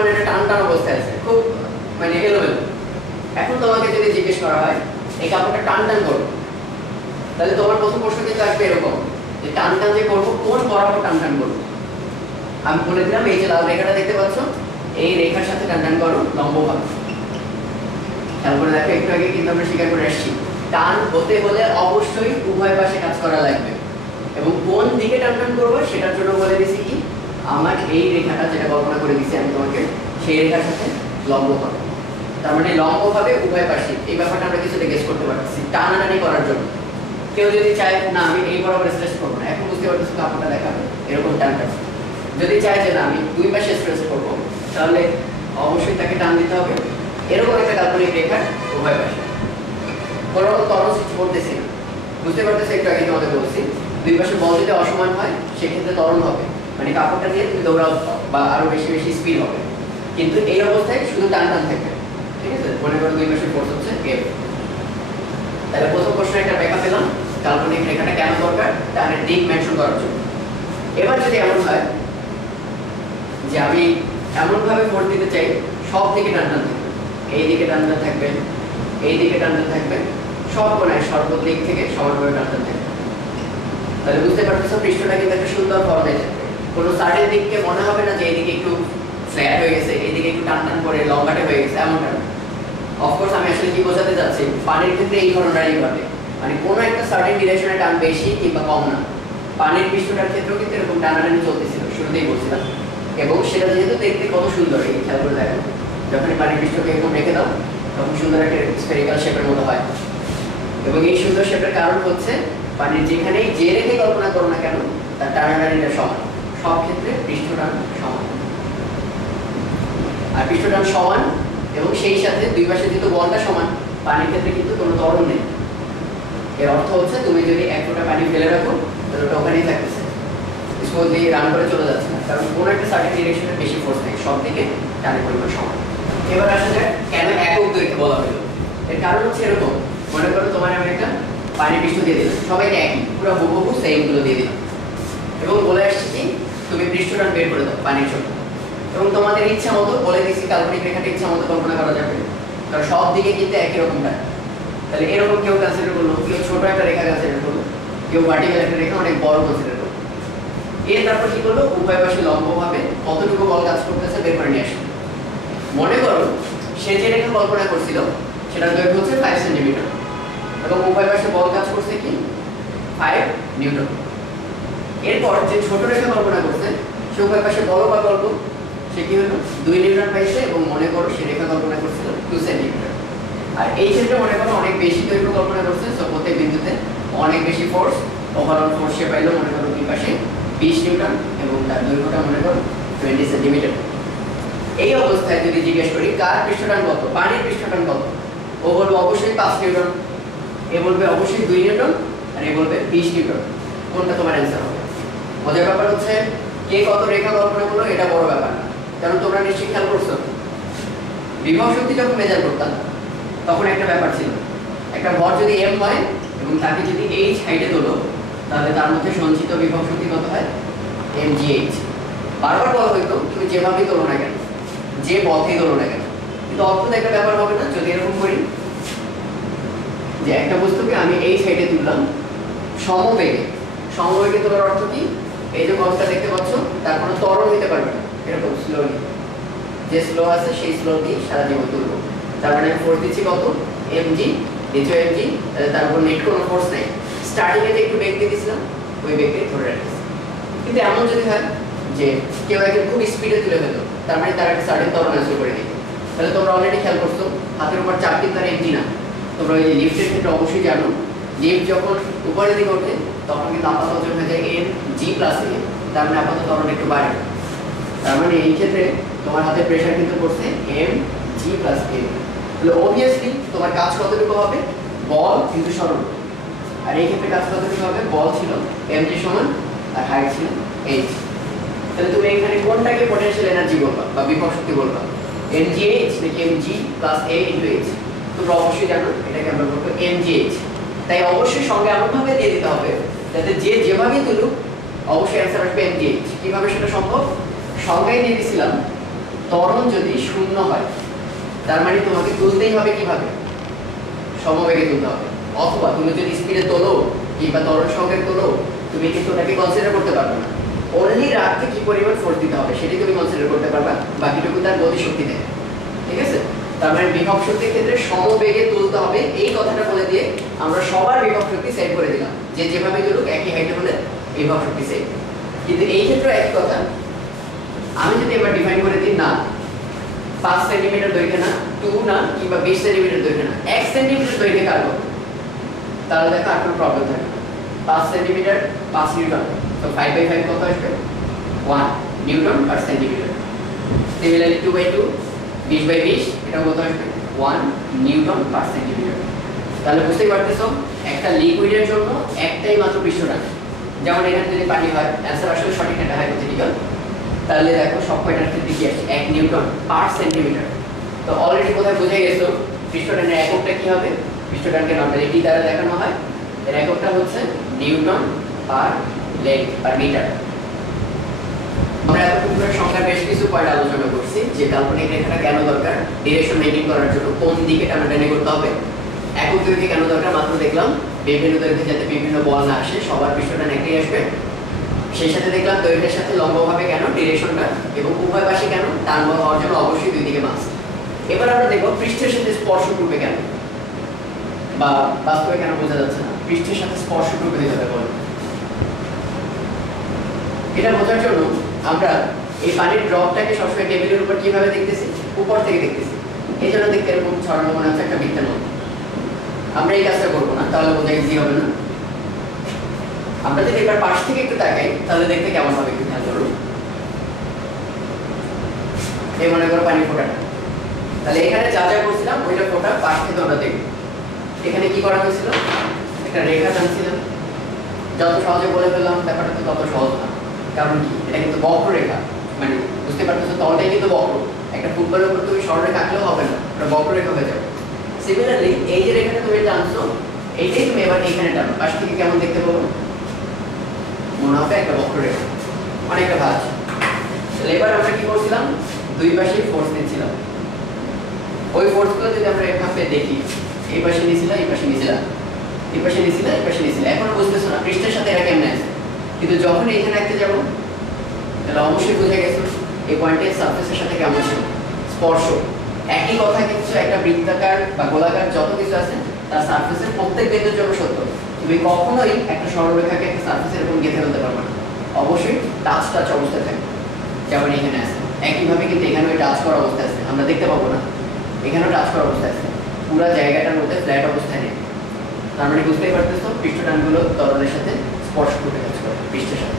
বর্তমানে একটা টান টান অবস্থায় আছে, খুব মানে এলোমেলো। এখন তোমাকে যদি জিজ্ঞেস করা হয় এই কাপড়টা টান টান করো, তাহলে তোমার প্রথম প্রশ্ন কিন্তু আসবে এরকম যে টান টান যে করবো কোন বরাবর টান টান করবো। আমি বলে দিলাম এই যে লাল রেখাটা দেখতে পাচ্ছ, এই রেখার সাথে টান টান করো লম্বভাবে। তারপরে দেখো একটু আগে কিন্তু আমরা স্বীকার করে আসছি টান হতে হলে অবশ্যই উভয় পাশে কাজ করা লাগবে, এবং কোন দিকে টান টান করবো সেটার জন্য বলে দিছি কি আমার এই রেখাটা যেটা কল্পনা করে দিছি আমি তোমাকে, সেই রেখার সাথে লম্ব হবে। তার মানে লম্বভাবে উভয় পাশে, এই ব্যাপারটা আমরা কিছুটা গেস করতে পারছি টানাটানি করার জন্য। কেউ যদি চায় না আমি এই বরাবর স্ট্রেস করবো না, এখন বুঝতে পারতেছি কাপড়টা দেখাবে এরকম টান টান। যদি চায় যে না আমি দুই পাশে স্ট্রেস করবো, তাহলে অবশ্যই তাকে টান দিতে হবে এরকম একটা কাল্পনিক রেখা উভয় পাশে। কোনো রকম ত্বরণ সৃষ্টি করতেছি না, বুঝতে পারতেছি একটু আগে তোমাদের বলছি দুই পাশে বল যদি অসমান হয় সেক্ষেত্রে ত্বরণ হবে, মানে কাপড়টা দিয়ে তুমি দৌড়াও বা আরো বেশি বেশি স্পিড হবে। কিন্তু এই অবস্থায় শুধু টান টান থাকবে, ঠিক আছে? মনে করো দুই পাশে ফোর্স হচ্ছে এফ। তাহলে প্রথম প্রশ্নে একটা ব্যাখ্যা পেলাম কাল্পনিক রেখাটা কেন দরকার, টানের দিক মেনশন করার জন্য। এবার যদি এমন হয় যে আমি এমন ভাবে ফোর্স দিতে চাই সব দিকে টান টান থাকবে, এই দিকে টান টান থাকবে, এই দিকে টান টান থাকবে, সব কোণায় সর্বদিক থেকে সমানভাবে টান টান থাকবে, তাহলে বুঝতে পারতেছো পৃষ্ঠটা কিন্তু একটা সুন্দর ফর্মে থাকবে। কোনো সাইডের দিককে মনে হবে না যে এইদিকে একটু ফ্ল্যাট হয়ে গেছে, এইদিকে একটু টান টান করে লম্বাটে হয়ে গেছে, এমনটা না। অফকোর্স আমি আসলে কি বোঝাতে চাচ্ছি, পানির ক্ষেত্রে এই ঘটনাটাই ঘটে, মানে কোনো একটা সার্টেন ডিরেকশনে টান বেশি কিংবা কম না। পানির পৃষ্ঠটার ক্ষেত্রেও কিন্তু এরকম টানাটানি চলতেছিল, শুরুতেই বলছিলাম। এবং সেটা যেহেতু দেখতে কত সুন্দর, এই খেয়াল করে দেখো যখন পানির পৃষ্ঠকে এরকম রেখে দাও তখন সুন্দর একটা স্ফেরিক্যাল শেপের মতো হয়। এবং এই সুন্দর শেপের কারণ হচ্ছে পানির যেখানেই যে রেখে কল্পনা করো না কেন তার টানাটানিটা সমান, সব ক্ষেত্রে পৃষ্ঠটান সমান। আর পৃষ্ঠটান সমান এবং সেই সাথে দুই পাশে যেহেতু বলটা সমান, পানির ক্ষেত্রে কিন্তু কোনো ত্বরণ নেই। এর অর্থ হচ্ছে তুমি যদি এক ফোঁটা পানি ফেলে রাখো তাহলে ওটা ওখানেই থাকতেছে, স্মুথলি রান করে চলে যাচ্ছে না, কারণ কোনো একটা সার্টেন ডিরেকশনে বেশি ফোর্স নেই, সব দিকে টানের পরিমাণ সমান। এবার আসা যাক কেন একক দৈর্ঘ্য বলা হলো। এর কারণ হচ্ছে এরকম, মনে করো তোমার আমি একটা পানির পৃষ্ঠ দিয়ে দিলাম, সবাইকে একই পুরো হুবহু সেম গুলো দিয়ে দিলাম, এবং বলে আসছি কি তুমি পৃষ্ঠটান বের করে দাও পানির জন্য, এবং তোমাদের ইচ্ছা মতো বলে দিচ্ছি কাল্পনিক রেখাটা ইচ্ছা মতো কল্পনা করা যাবে, কারণ সব দিকে কিন্তু একই রকম টান। তাহলে এরকম কেউ কনসিডার করলো, কেউ ছোট একটা রেখা কনসিডার করলো, কেউ ভার্টিক্যাল একটা রেখা অনেক বড় কনসিডার করলো। এর তারপর কি করলো, উভয় পাশে লম্বভাবে কতটুকু বল কাজ করতেছে বের করে নিয়ে আসলো। মনে করো সে যে রেখা কল্পনা করছিল সেটার দৈর্ঘ্য হচ্ছে 5 সেন্টিমিটার, এবং উভয় পাশে বল কাজ করছে কি 5 নিউটন। এরপর যে ছোট রেখা কল্পনা করছে সে উভয় পাশে বল বা গল্প সে কি হলো 2 নিউটন পাইছে, এবং মনে করো সে রেখা কল্পনা করছিল 2 সেন্টিমিটার। আর এই ক্ষেত্রে মনে করো অনেক বেশি দৈর্ঘ্য কল্পনা করছে, সো প্রত্যেক বিন্দুতে অনেক বেশি ফোর্স, ওভারঅল ফোর্স সে পাইলো মনে করো দুই পাশে 20 নিউটন, এবং তার দৈর্ঘ্যটা মনে করো 20 সেন্টিমিটার। এই অবস্থায় যদি জিজ্ঞেস করি কার পৃষ্ঠটান কত, পানির পৃষ্ঠটান কত, ও বলবে অবশ্যই 5 নিউটন, এ বলবে অবশ্যই 2 নিউটন, আর এ বলবে 20 নিউটন। কোনটা তোমার অ্যান্সার হবে? মজার ব্যাপার হচ্ছে কে কত রেখা কল্পনা করলো এটা বড় ব্যাপার না, কারণ তোমরা নিশ্চয়ই খেয়াল করছো বিভব শক্তি যখন মেজার করতাম তখন একটা ব্যাপার ছিল, একটা ভর যদি m হয় এবং তাকে যদি h হাইটে তোলো তাহলে তার মধ্যে সঞ্চিত বিভব শক্তি কত হয় mgh। বারবার বলা হইতো তুমি যেভাবেই তোলো না কেন, যে পথেই তোলো না কেন, কিন্তু অদ্ভুত একটা ব্যাপার হবে না যদি এরকম করি যে একটা বস্তুকে আমি এই সাইডে তুললাম সমবেগে। সমবেগে তোলার অর্থ কি, এই যে পথটা দেখতে পাচ্ছ তার কোনো ত্বরণ হইতে পারবে না, এরকম স্লোলি, যে স্লো আছে সেই স্লো দিয়ে সারা জীবন তুলবো। তার মানে আমি ফোর্স দিচ্ছি কত mg, নিচে mg, তার উপর নেট কোনো ফোর্স নেই, স্টার্টিং এ যে একটু বেগ দিয়ে দিয়েছিলাম ওই বেগটাই ধরে রাখছি। কিন্তু এমন যদি হয় যে কেউ একজন খুব স্পিডে তুলে ফেলল, তার মানে তার একটা সার্টেন ত্বরণ আসলে করে দিত, তাহলে তোমরা অলরেডি খেয়াল করছো হাতের উপর চাপ কিন্তু তার mg না। তোমরা ওই লিফটের ক্ষেত্রে অবশ্যই জানো লিফট যখন উপরের দিকে ওঠে তখন কিন্তু আপাত ওজন হয়ে যায় mg প্লাস a, তার মানে আপাত ত্বরণ একটু বাড়ে। তার মানে এই ক্ষেত্রে তোমার হাতে প্রেসার কিন্তু পড়ছে mg প্লাস a, তাহলে অবভিয়াসলি তোমার কাজ কতটুকু হবে, বল কিন্তু সরল। আর এই ক্ষেত্রে কাজ কতটুকু হবে, বল ছিল mg সমান আর হাইট ছিল h। তাহলে তুমি এখানে কোনটাকে পোটেনশিয়াল এনার্জি বলবা বা বিভব শক্তি বলবা, mgh নাকি mg plus a into h? তোমরা অবশ্যই জানো এটাকে আমরা বলবো mgh। তাই অবশ্যই সঙ্গে এমনভাবে দিয়ে দিতে হবে যাতে যে যেভাবে তুলুক অবশ্যই অ্যান্সার আসবে mgh। কিভাবে সেটা সম্ভব, সংজ্ঞায় দিয়ে দিয়েছিলাম ত্বরণ যদি শূন্য হয় তার মানে তোমাকে তুলতেই হবে কিভাবে? সমবেগে তুলতে হবে। অথবা তুমি যদি স্পিডে তোলো কিংবা ত্বরণ সহকারে তোলো, তুমি কিন্তু ওটাকে কনসিডার করতে পারবে না। অনলি রাখতে কি পরিমাণ ফোর্স দিতে হবে সেটাই তুমি কনসিডার করতে পারবা, বাকিটুকু তার গতি শক্তি দেয়। ঠিক আছে? তার মানে বিভব শক্তির ক্ষেত্রে সমবেগে তুলতে হবে এই কথাটা বলে দিয়ে আমরা সবার বিভব শক্তি সেট করে দিলাম, যে যেভাবে তুলুক একই হাইটে হলে বিভব শক্তি সেট। কিন্তু এই ক্ষেত্রে একই কথা, আমি যদি এবার ডিফাইন করে দিই না 5 সেন্টিমিটার দৈর্ঘ্য না, 2 না, কিংবা 20 সেন্টিমিটার দৈর্ঘ্য না, 1 সেন্টিমিটার দৈর্ঘ্যে কাটবো, তাহলে দেখো আর কোনো প্রবলেম থাকে না। 5 সেন্টিমিটার 5 নিউটন, তো 5/5 কত আসবে? 1 নিউটন পার সেন্টিমিটার। সিমিলারলি 2/2 20/20 এটা কত আসবে? 1 নিউটন পার সেন্টিমিটার। তাহলে বুঝতেই পারতেছো একটা লিকুইডের জন্য একটাই মাত্র পৃষ্ঠটান। যেমন এখানে যদি পানি হয়, অ্যান্সার আসলে সঠিক এটা হাইপোথেটিক্যাল। তাহলে দেখো সব কয়টার ক্ষেত্রে কি আসে? 1 নিউটন পার সেন্টিমিটার। তো অলরেডি কোথায় বুঝে গেছো পৃষ্ঠটানের এককটা কি হবে? পৃষ্ঠটানকে নরমালি টি দ্বারা দেখানো হয়, এর এককটা হচ্ছে newton per length per metre. আমরা এতক্ষণ ধরে সংখ্যার বেশ কিছু পয়েন্ট আলোচনা করছি, যে কাল্পনিক রেখাটা কেন দরকার, ডিরেকশন মেইনটেইন করার জন্য কোন দিকে টানাটানি করতে হবে, একক দৈর্ঘ্যে কেন দরকার মাত্র দেখলাম, বিভিন্ন দৈর্ঘ্যে যাতে বিভিন্ন বল না আসে, সবার পৃষ্ঠটান একই আসবে। সেই সাথে দেখলাম দৈর্ঘ্যের সাথে লম্বভাবে কেন, ডিরেকশনটা, এবং উভয় পাশে কেন, টান বল হওয়ার জন্য অবশ্যই দুই দিকে মাস। এবার আমরা দেখব পৃষ্ঠের সাথে স্পর্শ করবে কেন, বা বাস্তবে কেন বোঝা যাচ্ছে না পৃষ্ঠের সাথে স্পর্শ করবে কিভাবে বল। এটা বোঝার জন্য আমরা এই পানির ড্রপটাকে সবসময় টেবিলের উপর কিভাবে দেখতেছি? উপর থেকে দেখতেছি। এই জন্য দেখতে এরকম ছড়ানো মনে হচ্ছে একটা বৃত্তের মতো। আমরা এই কাজটা করবো না, তাহলে বোঝা ইজি হবে না। আমরা যদি এবার পাশ থেকে একটু তাকাই তাহলে দেখতে কেমন হবে একটু খেয়াল করুন। এই মনে করো পানি ফোটাটা, তাহলে এখানে যা যা করছিলাম ওইটা ফোটা পাশ থেকে আমরা দেখব। এখানে কি করা হয়েছিল? একটা রেখা টানছিলাম। যত সহজে বলে ফেললাম ব্যাপারটা তো তত সহজ না, কারণ কি এটা কিন্তু বক্ররেখা, মানে বুঝতে পারতেছো তলটাই কিন্তু বক্র। একটা ফুটবলের উপর তুমি সরলরেখা আঁকলেও হবে না, এটা বক্ররেখা হয়ে যাবে। সিমিলারলি এই যে রেখাটা তুমি টানছো এইটাই তুমি এবার এখানে টানো, পাশ থেকে কেমন দেখতে পাবো? মনে হবে একটা বক্ররেখা, অনেকটা ভাঁজ। তাহলে এবার আমরা কি করছিলাম? দুই পাশে ফোর্স দিচ্ছিলাম। ওই ফোর্সগুলো যদি আমরা এভাবে দেখি, এই পাশে নিয়েছিলাম, এই পাশে নিয়েছিলাম, এই পাশে নিয়েছিলাম, এই পাশে নিয়েছিলাম, এখনো বুঝতেছো না পৃষ্ঠের সাথে এরা কেমনে আছে। কিন্তু যখন এইখানে রাখতে যাবো তাহলে অবশ্যই বুঝে গেছো এই পয়েন্টের সারফেসের সাথে কেমন ছিল স্পর্শ। একই কথা কিন্তু একটা বৃত্তাকার বা গোলাকার যত কিছু আছে তার সারফেসের প্রত্যেক বিন্দুর জন্য সত্য। তুমি কখনোই একটা সরলরেখাকে একটা সারফেসে এরকম গেঁথে ফেলতে পারবে না, অবশ্যই টাচ টাচ অবস্থায় থাকবে। যেমন এখানে আছে একইভাবে, কিন্তু এখানেও টাচ করা অবস্থায় আছে, আমরা দেখতে পাবো না। এখানেও টাচ করা অবস্থায় আছে, পুরো জায়গাটার মধ্যে ফ্ল্যাট অবস্থায় নেই। তার মানে বুঝতেই পারতেছো পৃষ্ঠটানগুলো তরলের সাথে স্পর্শ করতে কাজ করে পৃষ্ঠের সাথে।